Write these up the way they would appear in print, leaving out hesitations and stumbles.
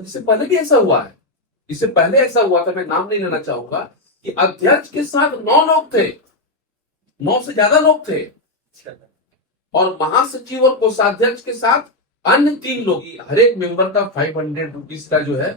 इससे पहले भी ऐसा हुआ है। इससे पहले ऐसा हुआ था, मैं नाम नहीं लेना चाहूंगा, कि अध्यक्ष के साथ 9 लोग थे, 9 से ज्यादा लोग थे, और महासचिव और कोषाध्यक्ष के साथ अन्य 3 लोग। हर एक मेंबर का 500 रुपीज का जो है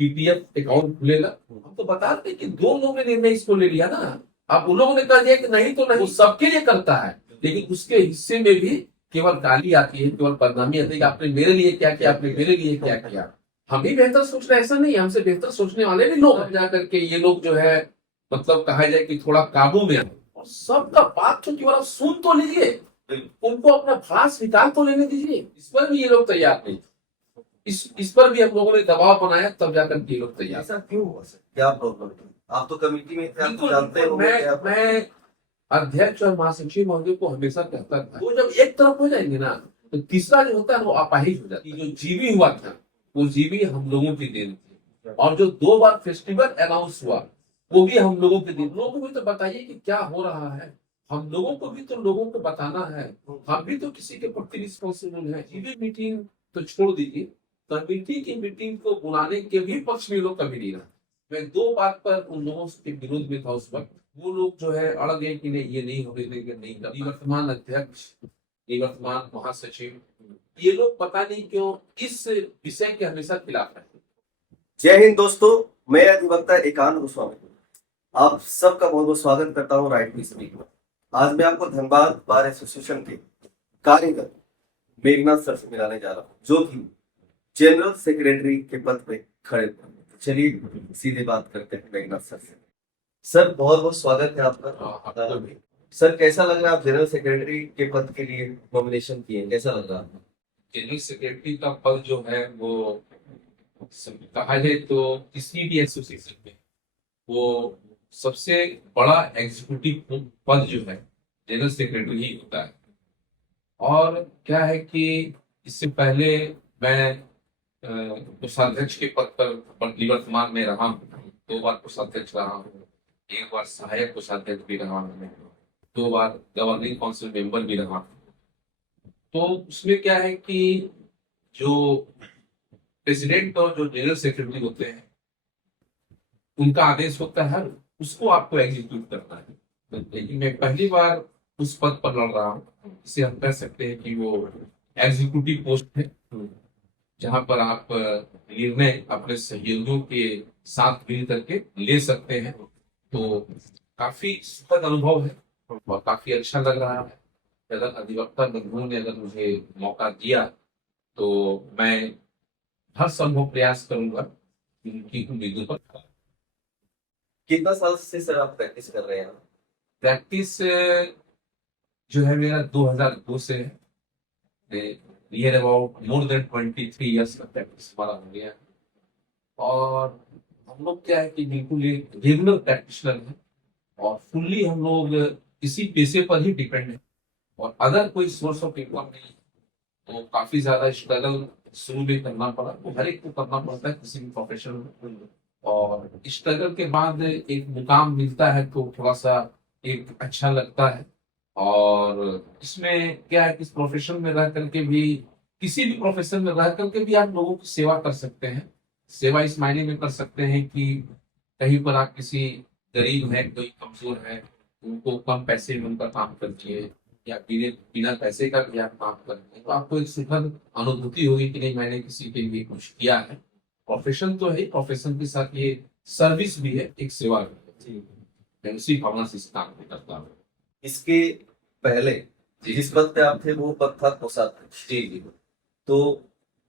पीपीएफ अकाउंट खुलेगा। हम तो बता रहे कि 2 लोगों ने निर्णय इसको ले लिया ना। अब उन लोगों ने कह दिया कि नहीं तो नहीं, वो सबके लिए करता है, लेकिन उसके हिस्से में भी केवल गाली आती है, केवल बदनामी आती है कि आपने मेरे लिए क्या किया, आपने मेरे लिए क्या किया। हम ही बेहतर सोच रहे, ऐसा नहीं है, हमसे बेहतर सोचने वाले भी लोग जाकर के ये लोग जो है, मतलब कहा जाए कि थोड़ा काबू में आए। और सबका बात तो केवल सुन तो लीजिए, उनको अपना भ्रास निकाल तो लेने दीजिए। इस पर भी ये लोग तैयार नहीं। इस पर भी हम लोगों ने दबाव बनाया, तब जाकर के ये लोग तैयार। ऐसा क्यों हुआ सर? क्या प्रॉब्लम थी? आप तो कमेटी में थे, आप तो जानते हो। मैं अध्यक्ष और महासचिव महोदय को हमेशा कहता था, वो जब एक तरफ हो जाएंगे ना, तो तीसरा जो होता है वो अपाहिज हो जाता है। जो जीबी हुआ था, वो जीबी हम लोगों की देन थी, और जो 2 बार फेस्टिवल अनाउंस हुआ, वो भी हम लोगों के दिन। लोगों को भी तो बताइए कि क्या हो रहा है, हम लोगों को भी तो लोगों को बताना है, हम भी तो किसी के प्रति रिस्पॉन्सिबल है। जीबी मीटिंग तो छोड़ दीजिए, कमेटी की मीटिंग को बुलाने के भी पक्ष में लोग कभी नहीं रहा। मैं 2 बात पर उन लोगों के विरोध में था उस वक्त। वो लोग जो है अड़ गए कि नहीं, ये नहीं होने देंगे, नहीं कर। निवर्तमान अध्यक्ष, निवर्तमान महासचिव, ये लोग पता नहीं क्यों इस विषय के हमेशा खिलाफ है। जय हिंद दोस्तों, मैं अधिवक्ता एकांत गोस्वामी आप सबका बहुत बहुत स्वागत करता हूँ राइट टू स्पीक में। आज मैं आपको धनबाद बार एसोसिएशन के कार्यकर मेघनाथ सर से मिलाने जा रहा हूँ, जो कि जनरल सेक्रेटरी के पद पे खड़े थे। चलिए सीधे बात करते हैं मेघनाथ सर से। सर बहुत बहुत स्वागत है आपका। सर कैसा लग रहा है, आप जनरल सेक्रेटरी के पद के लिए नॉमिनेशन किए, कैसा लग रहा है? जनरल सेक्रेटरी का पद जो है वो कहा जाए तो किसी भी एसोसिएशन में वो सबसे बड़ा एग्जीक्यूटिव पद जो है जनरल सेक्रेटरी ही होता है। और क्या है कि इससे पहले मैं कोषाध्यक्ष के पद पर निवर्तमान में रहा हूँ, 2 बार कोषाध्यक्ष रहा हूँ, 1 बार सहायक कोषाध्यक्ष भी रहा हूँ, 2 बार गवर्निंग काउंसिल मेंबर भी रहा हूँ। तो उसमें क्या है कि जो प्रेसिडेंट और जो जनरल सेक्रेटरी होते हैं, उनका आदेश होता है, उसको आपको एग्जीक्यूट करना है। लेकिन मैं पहली बार उस पद पर लड़ रहा हूँ, इसे हम कह सकते हैं कि वो एग्जीक्यूटिव पोस्ट है, जहां पर आप निर्णय अपने सहयोगियों के साथ मिल करके ले सकते हैं। तो काफी सुखद अनुभव है और काफी अच्छा लग रहा है। अगर अधिवक्ता बंधुओं ने अगर मुझे मौका दिया तो मैं हर संभव प्रयास करूंगा उनकी उम्मीदों पर। कितना साल से सर आप प्रैक्टिस कर रहे हैं? प्रैक्टिस जो है मेरा 2002 से है। Near about more than 23 years का प्रैक्टिस हमारा हो गया है। और हम लोग क्या है कि बिल्कुल एक रेगुलर प्रैक्टिशनर है, और फुल्ली हम लोग इसी पेशे पर ही डिपेंड है। और अगर कोई सोर्स ऑफ इनकम नहीं तो काफी ज्यादा स्ट्रगल शुरू में करना पड़ा, तो हर एक को करना पड़ता है किसी भी प्रोफेशन में। और स्ट्रगल के बाद एक मुकाम मिलता है तो थोड़ा सा एक अच्छा लगता है। और इसमें क्या है कि इस प्रोफेशन में रह करके भी, किसी भी प्रोफेशन में रह करके भी आप लोगों की सेवा कर सकते हैं। सेवा इस मायने में कर सकते हैं कि कहीं पर आप किसी गरीब है, कोई कमजोर है, उनको कम पैसे में उनका काम करके, या बिना पैसे का भी आप काम करते हैं, तो आपको एक सुखद अनुभूति होगी कि नहीं मैंने किसी के लिए कुछ किया है। प्रोफेशन तो है, प्रोफेशन के साथ ये सर्विस भी है, एक सेवा भी है। मैं उसी भावना से इस काम को करता हूँ। इसके पहले जिस पद पे आप थे वो पद था कोषाध्यक्ष। जी जी तो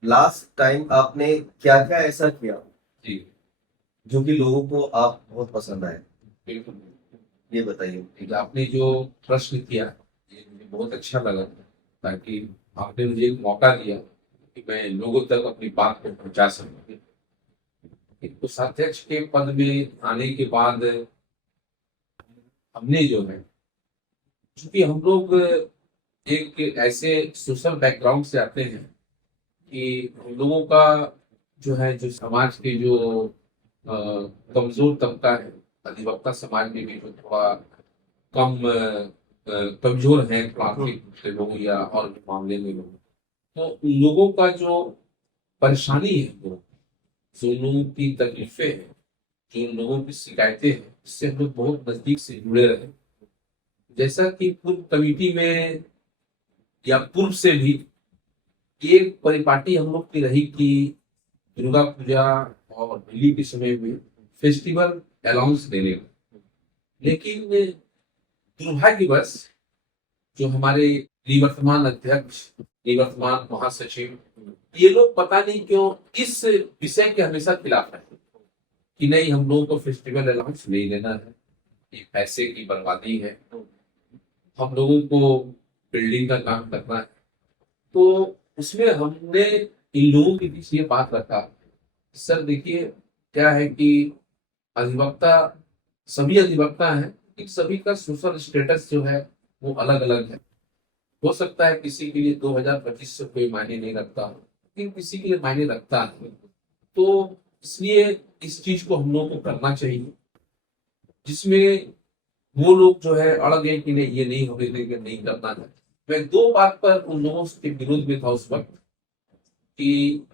लास्ट टाइम आपने क्या क्या ऐसा किया जी, जो कि लोगों को आप बहुत पसंद आए, बिल्कुल। ये बताइए। ठीक है, आपने जो प्रश्न किया ये मुझे बहुत अच्छा लगा, ताकि आपने मुझे एक मौका दिया कि मैं लोगों तक अपनी बात को पहुंचा सकूं। एक कोषाध्यक्ष के पद में आने के बाद हमने जो है, क्योंकि हम लोग एक ऐसे सोशल बैकग्राउंड से आते हैं कि हम लोगों का जो है, जो समाज के जो कमजोर तबका है, अधिवक्ता समाज में भी जो थोड़ा कम कमजोर है, आर्थिक रूप से लोग या और भी मामले में लोग, तो उन लोगों का जो परेशानी है वो जो लोगों की तकलीफें हैं, जो लोगों की शिकायतें हैं, इससे हम लोग बहुत नजदीक से जुड़े रहे। जैसा कि पूर्व कमेटी में या पूर्व से भी ये परिपाटी हम लोग की रही कि दुर्गा पूजा और होली के समय में फेस्टिवल अलाउंस देने का। लेकिन दुर्भाग्यवश जो हमारे निवर्तमान अध्यक्ष, निवर्तमान महासचिव, ये लोग पता नहीं क्यों इस विषय के हमेशा खिलाफ है कि नहीं, हम लोगों को फेस्टिवल अलाउंस नहीं देना है, ये पैसे की बर्बादी है, हम लोगों को बिल्डिंग का काम करना है। तो उसमें हमने इन लोगों के बीच ये बात रखा, सर देखिए क्या है कि अधिवक्ता, सभी अधिवक्ता हैं, इन सभी का सोशल स्टेटस जो है वो अलग अलग है। हो सकता है किसी के लिए 2025 से कोई मायने नहीं रखता, लेकिन किसी के लिए मायने रखता है। तो इसलिए इस चीज को हम लोगों को करना चाहिए, जिसमें वो लोग जो है अड़ गए कि नहीं ये नहीं होने देंगे, नहीं करना है। मैं दो बात पर उन लोगों के विरोध में था उस वक्त कि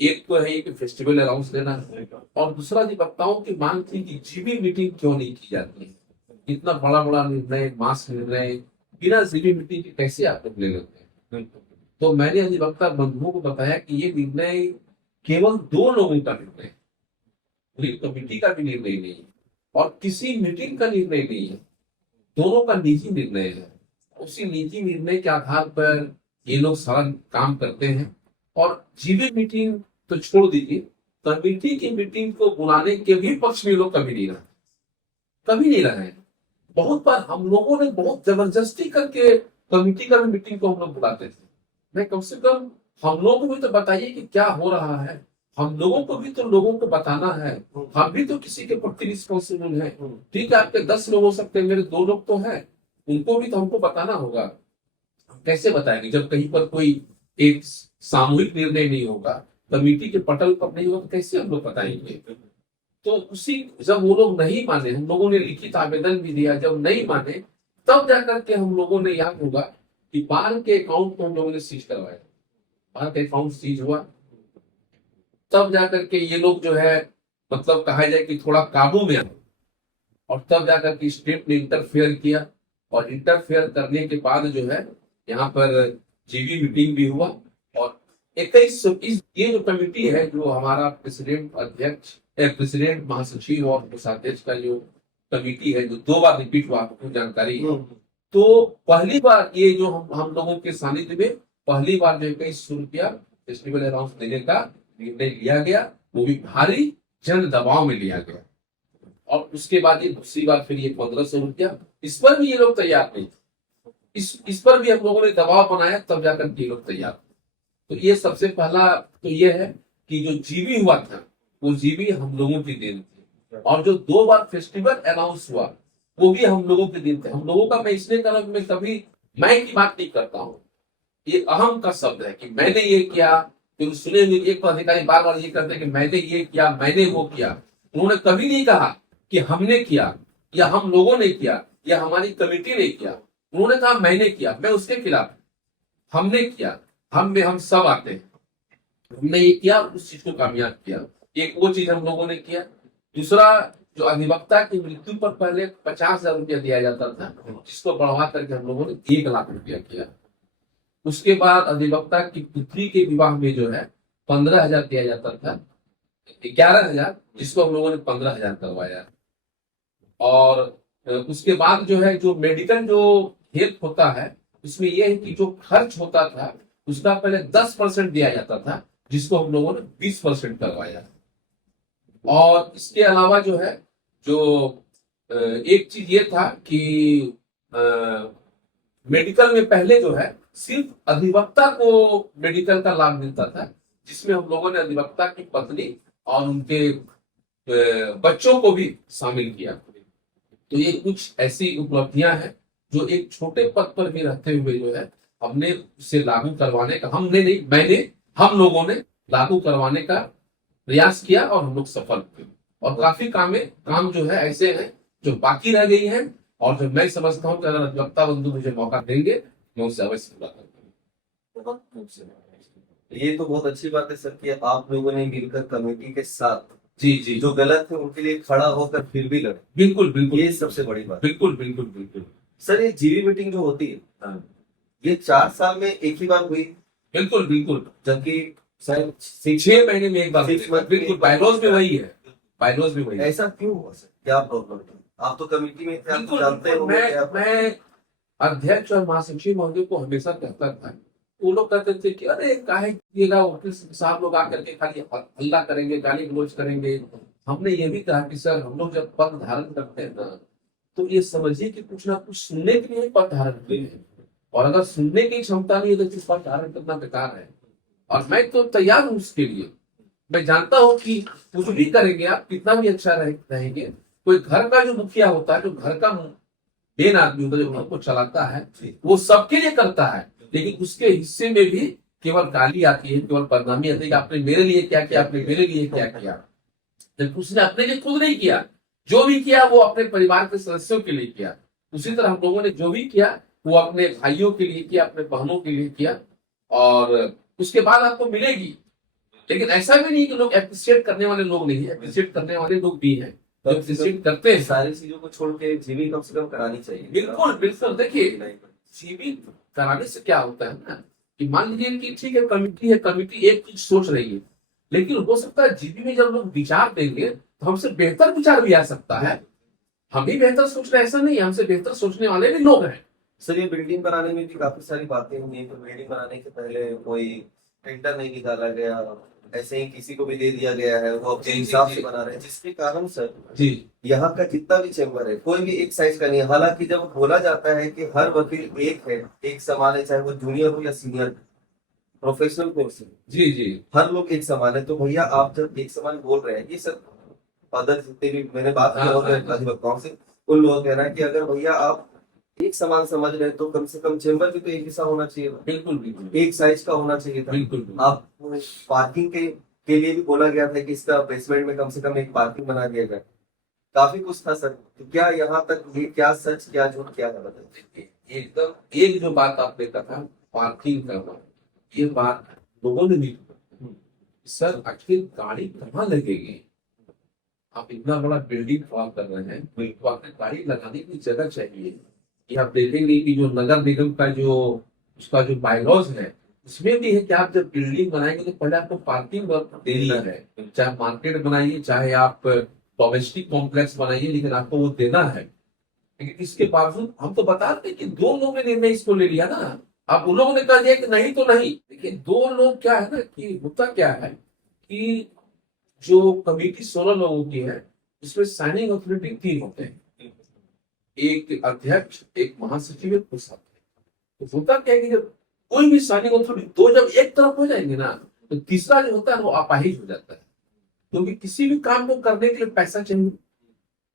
एक तो है कि फेस्टिवल अलाउंस देना है, और दूसरा अधिवक्ताओं की मांग थी कि जीबी मीटिंग क्यों नहीं की जाती है। इतना बड़ा बड़ा निर्णय, मास निर्णय बिना जीबी मीटिंग के कैसे आप लोग ले लेते हैं। तो मैंने अधिवक्ता बंधुओं को बताया कि ये निर्णय केवल दो लोगों का निर्णय है, पूरी कमेटी का भी निर्णय नहीं है और किसी मीटिंग का निर्णय नहीं है, दोनों का निजी निर्णय है। उसी निजी निर्णय के आधार पर ये लोग सारा काम करते हैं। और जीबी मीटिंग तो छोड़ दीजिए, कमेटी की मीटिंग को बुलाने के भी पक्ष में लोग कभी नहीं रहे, कभी नहीं रहे। बहुत बार हम लोगों ने बहुत जबरदस्ती करके कमेटी का भी मीटिंग को हम लोग बुलाते थे। नहीं, कम से कम हम लोगों को भी तो बताइए कि क्या हो रहा है, हम लोगों को भी तो लोगों को बताना है, हम भी तो किसी के प्रति रिस्पॉन्सिबल है। ठीक है, आपके 10 लोग हो सकते हैं, मेरे 2 लोग तो हैं, उनको भी तो हमको बताना होगा। कैसे बताएंगे जब कहीं पर कोई एक सामूहिक निर्णय नहीं होगा, कमेटी के पटल पर नहीं होगा, तो कैसे हम लोग बताएंगे। तो उसी जब वो लोग नहीं माने, हम लोगों ने लिखित आवेदन भी दिया, जब नहीं माने तब जाकर के हम लोगों ने, याद होगा कि बार के अकाउंट को हम लोगों ने सीज करवाया, बार का अकाउंट सीज हुआ, तब जाकर के ये लोग जो है मतलब कहा जाए कि थोड़ा काबू में आए, और तब जाकर के स्टेट ने इंटरफेयर किया, और इंटरफेयर करने के बाद जो है यहाँ पर जीबी मीटिंग भी हुआ। और 21 ये जो कमेटी है, जो हमारा प्रेसिडेंट अध्यक्ष, प्रेसिडेंट महासचिव और कोषाध्यक्ष का जो कमेटी है, जो 2 बार रिपीट हुआ, आपको जानकारी है। तो पहली बार ये जो हम लोगों के सानिध्य में पहली बार जो 2100 रुपया फेस्टिवल अलाउंस देने का निर्णय लिया गया, वो भी भारी जन दबाव में लिया गया। और उसके बाद ये दूसरी बार फिर ये 1500 रुपया, इस पर भी ये लोग तैयार नहीं थे, इस पर भी हम लोगों ने दबाव बनाया, तब जाकर ये लोग तैयार। तो ये सबसे पहला तो ये है कि जो जीबी हुआ था वो जीबी हम लोगों की देन थी, और जो 2 बार फेस्टिवल अनाउंस हुआ वो भी हम लोगों के दिन थे। हम लोगों का मैं इसलिए कर रहा हूं, मैं कभी मैं की बात नहीं करता हूँ, ये अहम का शब्द है कि मैंने ये किया। तो सुने एक अधिकारी बार बार ये करते हैं कि मैंने ये किया, मैंने वो किया। उन्होंने कभी नहीं कहा कि हमने किया या हम लोगों ने किया या हमारी कमेटी ने किया, उन्होंने कहा मैंने किया। मैं उसके खिलाफ, हमने किया, हम में हम सब आते हैं, हमने ये किया, उस चीज को कामयाब किया। एक वो चीज हम लोगों ने किया। दूसरा, जो अधिवक्ता की मृत्यु पर पहले 50,000 रुपया दिया जाता था, जिसको बढ़वा करके हम लोगों ने 1 लाख रुपया किया। उसके बाद अधिवक्ता की पुत्री के विवाह में जो है 15,000 दिया जाता था, 11,000, जिसको हम लोगों ने 15,000 करवाया। और उसके बाद जो है जो मेडिकल जो हेल्प होता है, उसमें यह है कि जो खर्च होता था उसका पहले 10% दिया जाता था, जिसको हम लोगों ने 20% करवाया। और इसके अलावा जो है जो एक चीज ये था कि मेडिकल में पहले जो है सिर्फ अधिवक्ता को मेडिकल का लाभ मिलता था, जिसमें हम लोगों ने अधिवक्ता की पत्नी और उनके बच्चों को भी शामिल किया। तो ये कुछ ऐसी उपलब्धियां हैं जो एक छोटे पद पर भी रहते हुए जो है हमने उसे लागू करवाने का, हमने नहीं, मैंने, हम लोगों ने लागू करवाने का प्रयास किया और हम लोग सफल हुए। और काफी काम जो है ऐसे हैं जो बाकी रह गई हैं, और जो मैं समझता हूँ कि अगर अधिवक्ता बंधु मुझे मौका देंगे, मैं उसे अवश्य पूरा करूंगा। ये तो बहुत अच्छी बात है सर कि आप लोगों ने मिलकर कमेटी के साथ जी जी, जो गलत है उनके लिए खड़ा होकर फिर भी लड़े, बिल्कुल बिल्कुल, ये सबसे बड़ी बात है। बिल्कुल बिल्कुल बिल्कुल। सर ये जीवी मीटिंग जो होती है हाँ, ये 4 साल में एक ही बार हुई, बिल्कुल बिल्कुल, जबकि शायद 6 महीने में एक बार Six होता है। month बिल्कुल, में एक बार बायलॉज में होता है। वही है, बायलॉज में वही है। ऐसा क्यों हुआ सर, क्या प्रॉब्लम था? आप तो कमेटी में थे, आप तो बिल्कुल जानते बिल्कुल, होंगे क्या मैं अध्यक्ष और महासचिव महोदय को हमेशा कहता था। वो लोग कहते थे कि अरे काहे कीजिएगा, ऑफिस साहब लोग आकर के खाली हल्ला करेंगे, गाली गलौज करेंगे। हमने ये भी कहा कि सर हम लोग जब पद धारण करते हैं ना, तो ये समझिए कि कुछ ना कुछ सुनने के लिए ही पद धारण करते हैं। और अगर सुनने की क्षमता नहीं है तो फिर पद धारण करना बेकार है। और मैं तो तैयार हूँ उसके लिए। मैं जानता हूँ कि कुछ भी करेंगे आप, कितना भी अच्छा रहेंगे, कोई घर का जो मुखिया होता है, जो घर का मेन आदमी होता है, जो घर को चलाता है, वो सबके लिए करता है। लेकिन उसके हिस्से में भी केवल गाली आती है, केवल बदनामी आती है कि आपने मेरे लिए क्या किया, आपने मेरे लिए क्या किया। लेकिन उसने अपने लिए खुद नहीं किया। जो भी किया वो अपने परिवार के सदस्यों के लिए किया। उसी तरह हम लोगों ने जो भी किया वो अपने भाइयों के लिए किया, अपने बहनों के लिए किया। और उसके बाद आपको मिलेगी। लेकिन ऐसा भी नहीं कि लोग अप्रिशिएट करने वाले लोग नहीं है, अप्रिशिएट करने वाले लोग भी हैं, जो अप्रिशिएट करते हैं। सारी चीजों को छोड़ के जीवी कम से कम करानी चाहिए। बिल्कुल बिल्कुल, देखिए सीवी कराने से क्या होता है ना, कि मान लीजिए कि ठीक है, कमिटी एक चीज सोच रही है, लेकिन हो सकता है जीबी में जब लोग विचार देंगे तो हमसे बेहतर विचार भी आ सकता है। हम ही बेहतर सोच रहे हैं ऐसा नहीं है, हमसे बेहतर सोचने वाले भी लोग हैं। सर ये बिल्डिंग बनाने में भी काफी सारी बातें हुई हैं, तो बिल्डिंग बनाने के पहले कोई टेंडर नहीं निकाला गया, ऐसे ही किसी को भी दे दिया गया है, वो अपने जी, हिसाब जी, से जी। बना रहे हैं, जिसके कारण सर जी यहाँ का जितना भी चैम्बर है कोई भी एक साइज का नहीं है। हालांकि जब बोला जाता है कि हर वकील एक है, एक समान है, चाहे वो जूनियर हो या सीनियर, प्रोफेशनल कोर्स है, जी जी, हर लोग एक समान है। तो भैया आप जब एक समान बोल रहे हैं, ये सर अदर जितने भी मैंने बात किया हाँ और हाँ हाँ, अधिवक्ताओं से, उन लोगों का कहना है कि अगर भैया आप एक समान समझ रहे हैं तो कम से कम चेम्बर भी तो एक जैसा होना चाहिए था, बिल्कुल बिल्कुल एक साइज का होना चाहिए था। बिल्कुल बिल्कुल। आप पार्किंग के लिए भी बोला गया था कि इसका बेसमेंट में कम से कम एक पार्किंग बना दिया जाए, काफी कुछ था सर। तो क्या यहाँ तक ये क्या सच क्या झूठ क्या है बताइए। एकदम एक जो बात आपने कहा पार्किंग करना, ये बात लोगों ने भी सर आखिर गाड़ी कहाँ लगेगी। आप इतना बड़ा बिल्डिंग फॉर्म कर रहे हैं तो आपने गाड़ी लगाने की जगह चाहिए। कि आप देखेंगे कि जो नगर निगम का जो उसका जो बायलॉज है, उसमें भी है कि आप जब बिल्डिंग बनाएंगे तो पहले आपको पार्किंग देना है। चाहे मार्केट बनाइए, चाहे आप डोमेस्टिक कॉम्प्लेक्स बनाइए, लेकिन आपको वो देना है। लेकिन इसके बावजूद हम तो बता रहे हैं कि दो लोगों ने निर्णय इसको ले लिया ना। अब उन लोगों ने कह दिया कि नहीं तो नहीं। लेकिन दो लोग क्या है ना, कि होता क्या है कि जो कमेटी 16 लोगों की है, इसमें साइनिंग अथॉरिटी 3 होते हैं, एक अध्यक्ष, एक महासचिव, एक कोषाध्यक्ष। तो होता क्या है कि जब कोई भी साइनिंग अथॉरिटी दो जब एक तरफ हो जाएंगे ना, तो तीसरा जो होता है वो अपाहिज हो जाता है। क्योंकि किसी भी काम को करने के लिए पैसा चाहिए।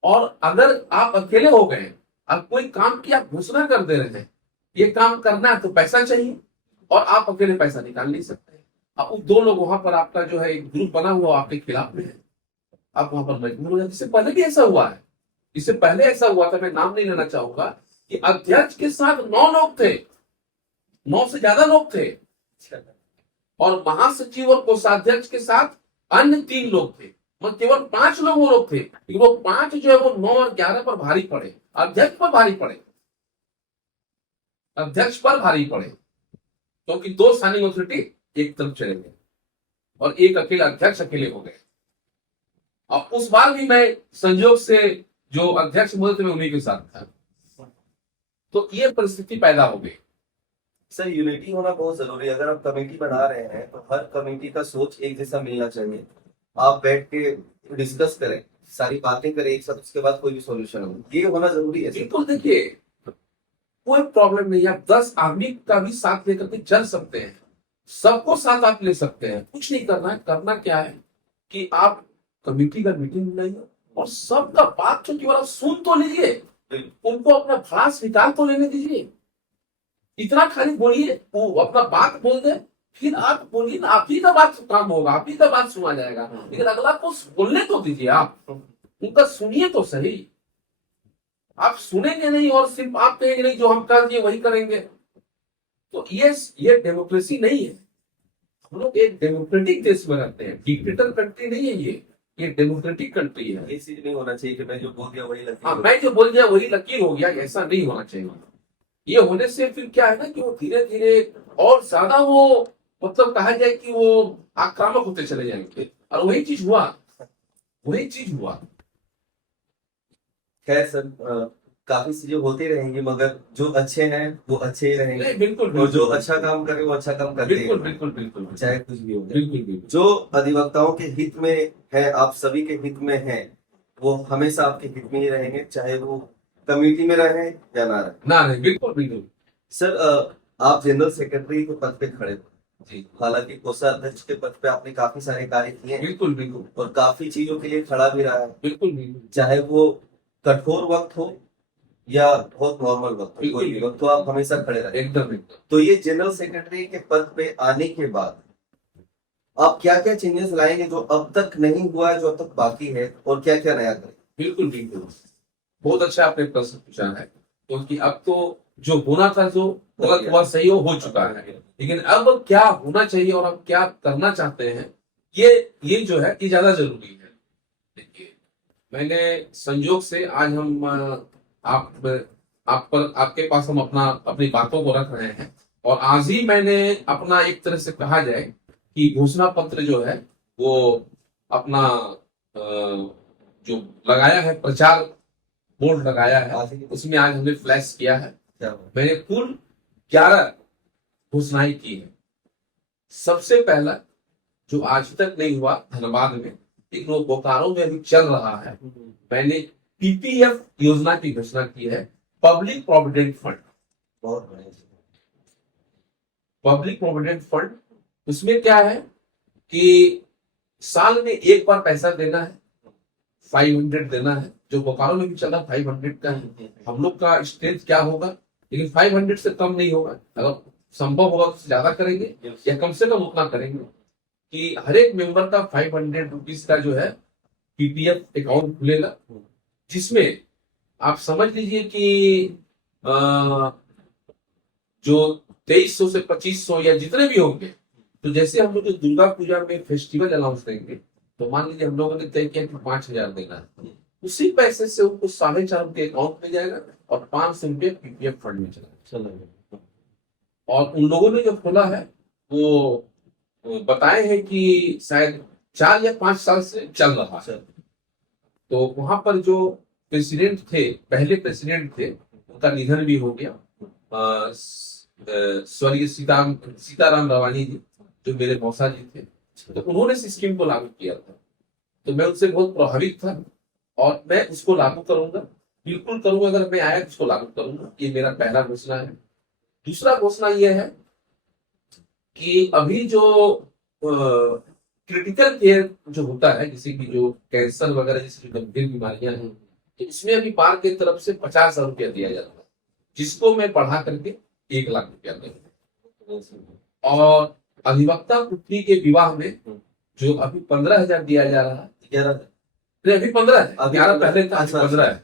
और अगर आप अकेले हो गए, अब कोई काम की आप घोषणा कर दे रहे हैं, ये काम करना है तो पैसा चाहिए, और आप अकेले पैसा निकाल नहीं सकते। अब वो दो लोग वहां पर आपका जो है एक ग्रुप बना हुआ आपके खिलाफ में है, आप वहां पर मजबूर हो जाते। इससे पहले भी ऐसा हुआ है। इससे पहले ऐसा हुआ था, मैं नाम नहीं लेना चाहूंगा, कि अध्यक्ष के साथ 9 लोग थे, 9 से ज्यादा लोग थे, और महासचिव और कोषाध्यक्ष के साथ अन्य 3 लोग थे। मतलब केवल 5 लोग वो लोग थे, लेकिन वो 5 जो है वो 9 और 11 पर भारी पड़े, अध्यक्ष पर भारी पड़े, अध्यक्ष पर भारी पड़े। क्योंकि 2 साइनिंग अथॉरिटी एक तरफ चले गए और एक अकेला अध्यक्ष अकेले हो गए। और उस बार भी मैं संयोग से जो अध्यक्ष महोदय थे मैं उन्हीं के साथ था। तो ये परिस्थिति पैदा हो गई। सर यूनिटी होना बहुत जरूरी है। अगर आप कमेटी बना रहे हैं तो हर कमेटी का सोच एक जैसा मिलना चाहिए। आप बैठ के डिस्कस करें, सारी बातें करें एक साथ, उसके बाद कोई भी सॉल्यूशन हो, ये होना जरूरी है सर। बिल्कुल, देखिए कोई प्रॉब्लम नहीं है, आप 10 आदमी का भी साथ लेकर के चल सकते हैं, सबको साथ आप ले सकते हैं। कुछ नहीं करना है, करना क्या है कि आप कमेटी का मीटिंग बुलाइए और सबका बात तो केवल आप सुन तो लीजिए, उनको अपना भड़ास निकाल तो लेने दीजिए। इतना खाली बोलिए, वो अपना बात बोल दे, फिर आप बोलिए ना, आप ही का बात काम होगा, आप ही का बात सुना जाएगा। लेकिन अगला को बोलने तो दीजिए, आप उनका सुनिए तो सही। आप सुनेंगे नहीं और सिर्फ आप कहेंगे नहीं जो हम कर दिए वही करेंगे, तो ये डेमोक्रेसी नहीं है। हम लोग एक डेमोक्रेटिक देश में रहते हैं, डिक्टेटर कंट्री नहीं है ये डेमोक्रेटिक कंट्री है। ये चीज नहीं होना चाहिए कि मैं जो बोल दिया वही लकीर हाँ, हो। मैं जो बोल दिया वही लकीर हो गया, ऐसा नहीं होना चाहिए। ये होने से फिर क्या है ना कि वो धीरे धीरे और ज्यादा वो मतलब कहा जाए कि वो आक्रामक होते चले जाएंगे, और वही चीज हुआ। खैर सर, काफी चीजें होती रहेंगी, मगर जो अच्छे हैं वो अच्छे ही रहेंगे, नहीं, बिल्कुल और जो बिल्कुल अच्छा काम करे वो अच्छा काम करते ही बिल्कुल रहेंगे, बिल्कुल बिल्कुल चाहे कुछ भी हो जाए। बिल्कुल बिल्कुल जो अधिवक्ताओं के हित में है, आप सभी के हित में है, वो हमेशा आपके हित में ही रहेंगे, चाहे वो कमेटी में रहे या ना रहे। ना नहीं, बिल्कुल बिल्कुल सर, आप जनरल सेक्रेटरी के पद पे खड़े थे, जी, हालांकि कोषाध्यक्ष के पद पे आपने काफी सारे कार्य किए हैं बिल्कुल बिल्कुल और काफी चीजों के लिए खड़ा भी रहा है, बिल्कुल बिल्कुल चाहे वो कठोर वक्त हो या बहुत नॉर्मल वक्त हो, बिल्कुल। कोई भी वक्त हो, आप हमेशा खड़े रहे। एकदम एकदम। तो ये जनरल सेक्रेटरी के पद पे आने के बाद आप क्या क्या चेंजेस लाएंगे जो अब तक नहीं हुआ है, जो अब तक बाकी है, और क्या क्या नया करेंगे? बिल्कुल बिल्कुल, बहुत अच्छा आपने प्रश्न पूछा है, क्योंकि अब तो जो होना था, जो गलत हुआ सही हो चुका है, लेकिन अब क्या होना चाहिए और हम क्या करना चाहते हैं, ये जो है ये ज्यादा जरूरी है। देखिए, मैंने संयोग से आज हम आपके पास हम अपनी बातों को रख रहे हैं, और आज ही मैंने अपना एक तरह से कहा जाए कि घोषणा पत्र जो है वो अपना जो लगाया है, प्रचार बोर्ड लगाया है, उसमें आज हमने फ्लैश किया है। क्या हुआ? मैंने कुल 11 घोषणाएं की है। सबसे पहला जो आज तक नहीं हुआ धनबाद में, लेकिन वो बोकारो में अभी चल रहा है, मैंने पीपीएफ योजना की घोषणा की है, पब्लिक प्रोविडेंट फंड। बहुत बढ़िया। पब्लिक प्रोविडेंट फंड, उसमें क्या है कि साल में एक बार पैसा देना है, 500 देना है, जो बोकारो में भी चला 500 का है। हम लोग का स्ट्रेंथ क्या होगा, लेकिन 500 से कम नहीं होगा, अगर संभव होगा तो ज्यादा करेंगे, या कम से कम उतना करेंगे कि हर एक मेंबर का 500 रुपीज का जो है पीपीएफ अकाउंट खुलेगा, जिसमें आप समझ लीजिए कि जो 2300 से 2500 या जितने भी होंगे, तो जैसे हम लोग जो दुर्गा पूजा में फेस्टिवल अनाउंस करेंगे, तो मान लीजिए हम लोगों ने तय किया कि 5000 देना है, उसी पैसे से उनको 4.5 रुपये अकाउंट में जाएगा और 500 रुपये पीपीएफ फंड में चला। और उन लोगों ने जो खोला है वो बताए हैं कि शायद 4 या 5 साल से चल रहा है। तो वहां पर जो प्रेसिडेंट थे, पहले प्रेसिडेंट थे, उनका निधन भी हो गया, स्वर्गीय सीताराम रवानी जी, जो मेरे मौसा जी थे, तो उन्होंने इस स्कीम को लागू किया था। तो मैं उनसे बहुत प्रभावित था, और मैं उसको लागू करूंगा, बिल्कुल करूंगा, अगर मैं आया तो उसको लागू करूंगा। ये मेरा पहला घोषणा है। दूसरा घोषणा ये है कि अभी जो क्रिटिकल केयर जो होता है, जैसे कि जो कैंसर वगैरह जैसी जो गंभीर बीमारियां हैं, तो इसमें अभी पार की तरफ से 50,000 रुपया दिया जाता है, जिसको मैं बढ़ा करके 1 लाख रुपया दूंगा। और अधिवक्ता पुत्री के विवाह में जो अभी 15,000 दिया जा रहा है, 11 नहीं अभी 15 है, 11 पहले था, अच्छा, 15 है,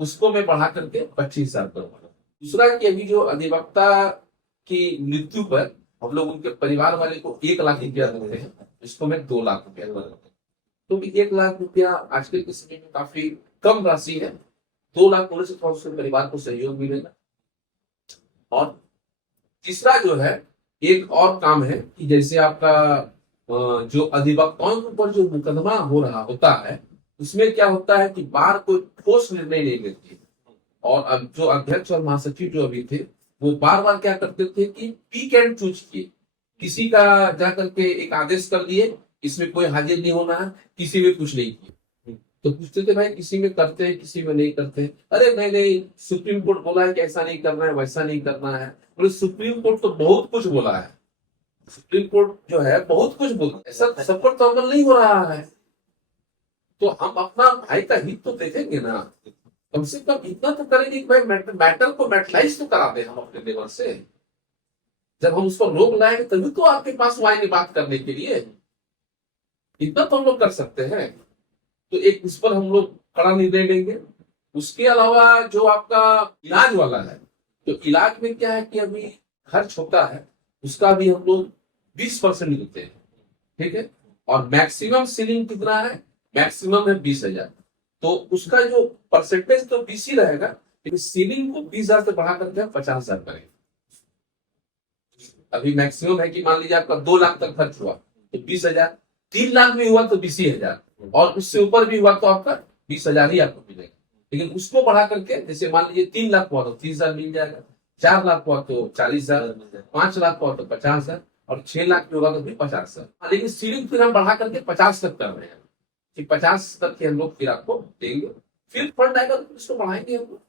उसको मैं बढ़ा करके 25,000 करूंगा। दूसरा कि अभी जो अधिवक्ता की मृत्यु पर हम लोग उनके परिवार वाले को 1 लाख रुपया देते हैं, इसको मैं 2 लाख रुपया करूंगा। तो 1 लाख रुपया आजकल के समय में काफी कम राशि है, 2 लाख होने से थोड़ा उसके परिवार को सहयोग मिलेगा। और तीसरा जो है, एक और काम है कि जैसे आपका जो अधिवक्ताओं के ऊपर जो मुकदमा हो रहा होता है, उसमें क्या होता है कि बार कोई ठोस निर्णय नहीं लेती, और अब जो अध्यक्ष और महासचिव जो अभी थे, वो बार बार क्या करते थे कि पिक एंड चूज किए, किसी का जाकर के एक आदेश कर दिए, इसमें कोई हाजिर नहीं होना है, किसी में कुछ नहीं किया। तो पूछते थे भाई किसी में करते हैं, किसी में नहीं करते हैं। अरे नहीं नहीं, सुप्रीम कोर्ट बोला है कि ऐसा नहीं करना है, वैसा नहीं करना है। बोले सुप्रीम कोर्ट तो बहुत कुछ बोला है, सुप्रीम कोर्ट जो है बहुत कुछ बोला है, ऐसा सब पर तो अमल नहीं हो रहा है। तो हम अपना भाई का हित तो देखेंगे ना, कम से कम इतना तो करेंगे कि भाई मैटर को मैटलाइज तो करा दे हम अपने लेवल से। जब हम उसको रोक लाएंगे तभी तो आपके पास वो आएंगे बात करने के लिए, इतना तो हम लोग कर सकते हैं। तो एक उस पर हम लोग कड़ा निर्णय लेंगे। उसके अलावा जो आपका इलाज वाला है, तो इलाज में क्या है कि अभी खर्च होता है, उसका भी हम लोग 20% देते हैं, ठीक है। और मैक्सिमम सीलिंग कितना है, मैक्सिमम है 20,000। तो उसका जो परसेंटेज तो 20 ही रहेगा, लेकिन सीलिंग को 20,000 से बढ़ा करके 50,000 करेंगे। अभी मैक्सिमम है कि मान लीजिए आपका 2 लाख तक खर्च हुआ तो 20,000, 3 लाख भी हुआ तो 20,000, और उससे ऊपर भी हुआ तो आपका 20,000 ही आपको मिलेगा। लेकिन उसको बढ़ा करके, जैसे मान लीजिए 3 लाख हुआ तो 30,000 मिल जाएगा, 4 लाख हुआ तो 40,000, 5 लाख हुआ तो 50,000, और 6 लाख भी होगा तो भी 50,000। लेकिन सीलिंग फिर हम बढ़ा करके 50 तक कर रहे हैं कि 50 तक के हम लोग फिर आपको देंगे। फिर फंड आएगा तो उसको बढ़ाएंगे हम लोग,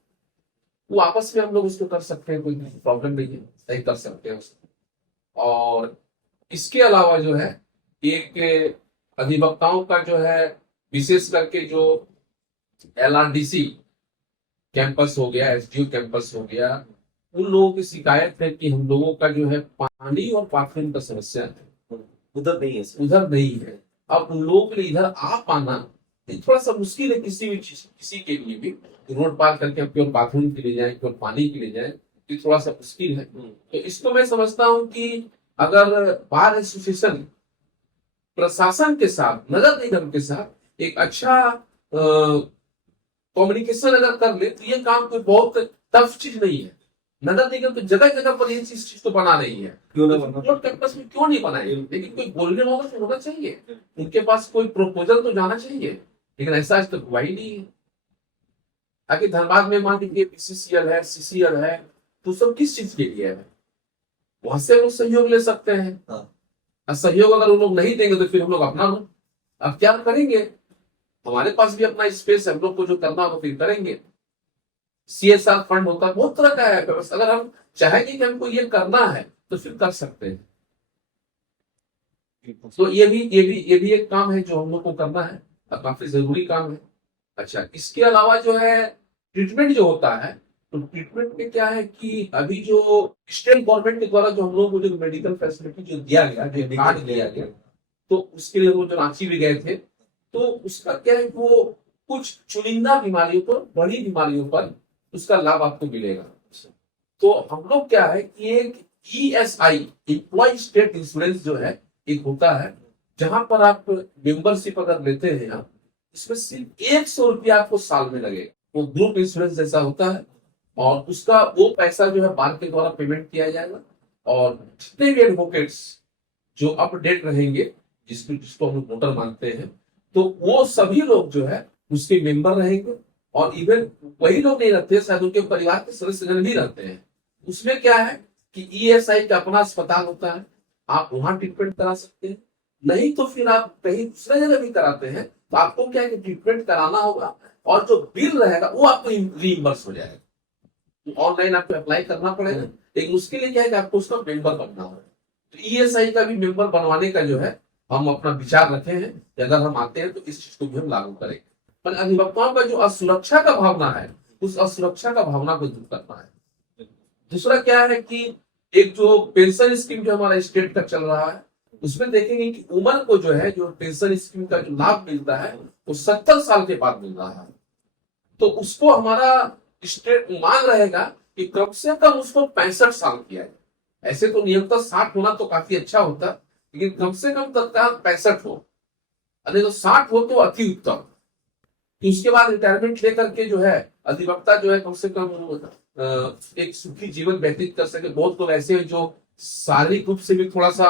वो आपस में हम लोग उसको कर सकते हैं, कोई प्रॉब्लम नहीं है, सही कर सकते हैं उसको। और इसके अलावा जो है, एक अधिवक्ताओं का जो है, विशेष करके जो LRDC कैंपस हो गया, SDU कैंपस हो गया, उन लोगों की शिकायत है कि हम लोगों का जो है पानी और बाथरूम का समस्या है, उधर नहीं है सर। उधर नहीं है। अब उन लोगों के लिए इधर आ पाना ये थोड़ा सा मुश्किल है, किसी भी चीज, किसी के लिए भी रोड पार करके अब केवल बाथरूम के लिए जाए, केवल पानी के लिए जाए, ये थोड़ा सा मुश्किल है। तो इसको मैं समझता हूँ कि अगर बार एसोसिएशन प्रशासन के साथ, नगर निगम के साथ एक अच्छा कम्युनिकेशन अगर कर ले तो ये काम कोई बहुत टफ चीज नहीं है। नगर निगम तो जगह जगह पर ये चीज तो बना रही है, क्यों ना रोड कैंपस में क्यों नहीं बनाई, लेकिन कोई बोलने वाला तो होना चाहिए, उनके पास कोई प्रपोजल तो जाना चाहिए, लेकिन ऐसा आज तक हुआ ही नहीं है। आगे धनबाद में मान लीजिए BCCL है, CCL है, तो सब किस चीज के लिए है, वहां से लोग सहयोग ले सकते हैं। और सहयोग अगर वो लोग नहीं देंगे तो फिर हम लोग अपना लो, अब क्या करेंगे, हमारे पास भी अपना स्पेस है, हम लोग को जो करना हो फिर करेंगे। CSR फंड होता है, बहुत तरह का है व्यवस्था, अगर हम चाहेंगे कि हमको ये करना है तो फिर कर सकते हैं। तो ये भी एक काम है जो हम लोग को करना है, और काफी जरूरी काम है। अच्छा, इसके अलावा जो है ट्रीटमेंट जो होता है, तो ट्रीटमेंट में क्या है कि अभी जो स्टेट गवर्नमेंट के द्वारा जो हम लोग को जो मेडिकल फैसिलिटी जो दिया गया, जो कार्ड दिया गया, तो उसके लिए वो जो रांची भी गए थे, तो उसका क्या है, वो कुछ चुनिंदा बीमारियों पर, बड़ी बीमारियों पर उसका लाभ आपको मिलेगा। तो हम लोग क्या है कि एक ESI, एम्प्लॉय स्टेट इंश्योरेंस जो है, एक होता है, जहां पर आप मेंबरशिप अगर लेते हैं आप, इसमें सिर्फ 100 रुपया आपको साल में लगेगा। वो ग्रुप इंश्योरेंस जैसा होता है, और उसका वो पैसा जो है बैंक के द्वारा पेमेंट किया जाएगा, और जितने भी एडवोकेट्स जो अपडेट रहेंगे, जिसको हम लोग वोटर मानते हैं, तो वो सभी लोग जो है उसके मेंबर रहेंगे। और इवन वही लोग नहीं रहते, शायद उनके परिवार के सदस्यजन भी रहते हैं। उसमें क्या है कि ESI का अपना अस्पताल होता है, आप वहां ट्रीटमेंट करा सकते हैं, नहीं तो फिर आप कहीं दूसरे जगह भी कराते हैं, तो आपको क्या है कि ट्रीटमेंट कराना होगा, और जो बिल रहेगा वो आपको रीइंबर्स हो जाएगा। तो ऑनलाइन आपको अप्लाई करना पड़ेगा, लेकिन उसके लिए क्या है कि आपको उसका मेंबर बनना होगा। तो ESI का भी मेंबर बनवाने का जो है हम अपना विचार रखे हैं कि अगर हम आते हैं तो इस चीज को भी हम लागू करेंगे। पर अधिवक्ताओं का जो असुरक्षा का भावना है, उस असुरक्षा का भावना को दूर करना है। दूसरा क्या है कि एक जो पेंशन स्कीम जो हमारा स्टेट का चल रहा है, उसमें देखेंगे कि उम्र को जो है, जो पेंशन स्कीम का जो लाभ मिलता है वो 70 साल के बाद मिल रहा है। तो उसको हमारा स्टेट मांग रहेगा कि कम से कम उसको 65 साल किया है। ऐसे तो नियमतः 60 होना तो काफी अच्छा होता, लेकिन कम से कम तत्काल 65 हो, अरे तो 60 हो तो अति उत्तम। उसके बाद रिटायरमेंट लेकर के जो है अधिवक्ता जो है कम से कम एक सुखी जीवन व्यतीत कर सके। बहुत लोग ऐसे हैं जो शारीरिक रूप से भी थोड़ा सा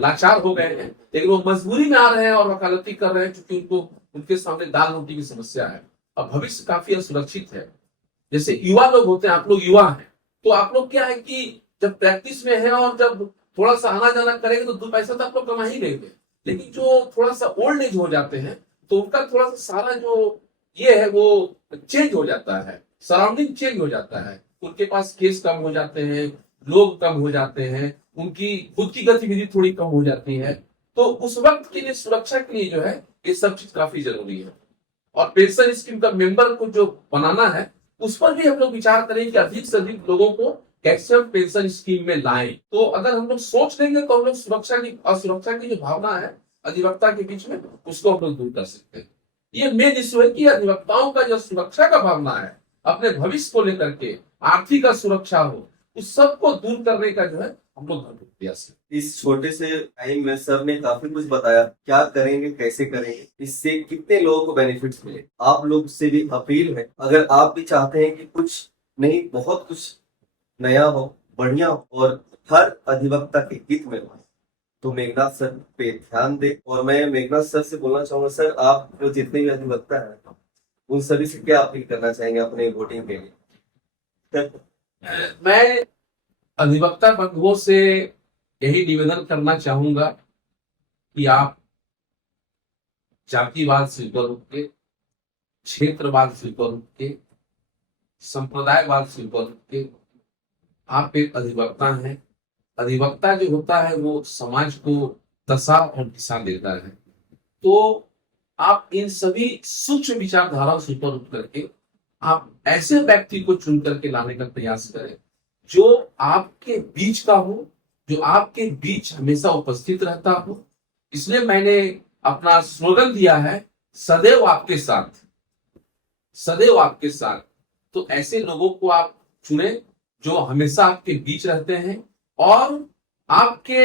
लाचार हो गए हैं, लेकिन वो मजबूरी में आ रहे हैं और वकालती कर रहे हैं, क्योंकि उनको उनके सामने दाल रोटी की समस्या है। अब भविष्य काफी असुरक्षित है। जैसे युवा लोग होते हैं, आप लोग युवा हैं, तो आप लोग क्या है कि जब प्रैक्टिस में है और जब थोड़ा सा आना जाना करेंगे तो 2 पैसा तो आप लोग कमा ही लेंगे। लेकिन जो थोड़ा सा ओल्ड एज हो जाते हैं तो उनका थोड़ा सा सारा जो ये है वो चेंज हो जाता है, सराउंडिंग चेंज हो जाता है, उनके पास केस कम हो जाते हैं, लोग कम हो जाते हैं, उनकी खुद की गतिविधि थोड़ी कम हो जाती है। तो उस वक्त के लिए सुरक्षा के लिए जो है ये सब चीज काफी जरूरी है। और पेंशन स्कीम का मेंबर को जो बनाना है उस पर भी हम लोग विचार करें कि अधिक से अधिक लोगों को कैसे हम पेंशन स्कीम में लाएं। तो अगर हम लोग सोच लेंगे तो हम लोग सुरक्षा की, असुरक्षा की जो भावना है अधिवक्ता के बीच में, उसको हम लोग दूर कर सकते हैं। ये मेन इश्यू है कि अधिवक्ताओं का जो सुरक्षा का भावना है, अपने भविष्य को लेकर के, आर्थिक सुरक्षा हो, उस सबको दूर करने का जो है हम लोग भरपूर प्रयास करें। इस छोटे से टाइम में सर ने काफी कुछ बताया, क्या करेंगे, कैसे करेंगे, इससे कितने लोगों को बेनिफिट्स मिले। आप लोग से भी अपील है, अगर आप भी चाहते हैं कि कुछ नहीं बहुत कुछ नया हो, बढ़िया हो और हर अधिवक्ता के हित में हो, तो मेघनाथ सर पे ध्यान दे। और मैं मेघनाथ सर से बोलना चाहूंगा, सर आप जो जितने भी अधिवक्ता हैं उन सभी से क्या अपील करना चाहेंगे अपने वोटिंग के लिए? मैं अधिवक्ता बंधुओं से यही निवेदन करना चाहूंगा कि आप जातिवाद से ऊपर उठ के, क्षेत्रवाद से ऊपर उठ के, संप्रदायवाद से ऊपर उठ के आप एक अधिवक्ता हैं। अधिवक्ता जो होता है वो समाज को दशा और दिशा देता है। तो आप इन सभी सूक्ष्म विचारधाराओं से ऊपर उठ करके आप ऐसे व्यक्ति को चुन करके लाने का प्रयास करें जो आपके बीच का हो, जो आपके बीच हमेशा उपस्थित रहता हो। इसलिए मैंने अपना स्लोगन दिया है, सदैव आपके साथ, सदैव आपके साथ। तो ऐसे लोगों को आप चुने जो हमेशा आपके बीच रहते हैं और आपके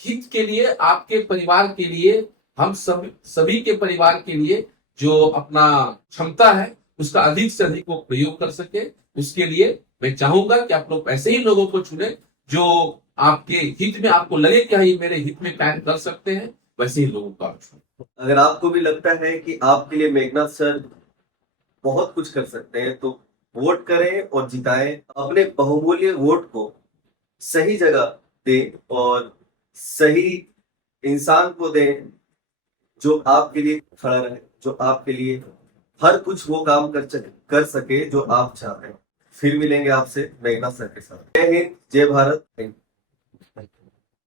हित के लिए, आपके परिवार के लिए, हम सभी के परिवार के लिए जो अपना क्षमता है उसका अधिक से अधिक वो प्रयोग कर सके। उसके लिए मैं चाहूंगा कि आप लोग ऐसे ही लोगों को चुने जो आपके हित में, आपको लगे कि हाँ ये मेरे हित में कार्य कर सकते हैं, वैसे ही लोगों को आप चुने। अगर आपको भी लगता है कि आपके लिए मेघनाथ सर बहुत कुछ कर सकते हैं तो वोट करें और जिताएं। अपने बहुमूल्य वोट को सही जगह दें और सही इंसान को दें जो आपके लिए खड़ा रहे, जो आपके लिए हर कुछ वो काम कर सके जो आप चाहते हैं। फिर मिलेंगे आपसे मेघनाथ सर के साथ। जय हिंद, जय भारत।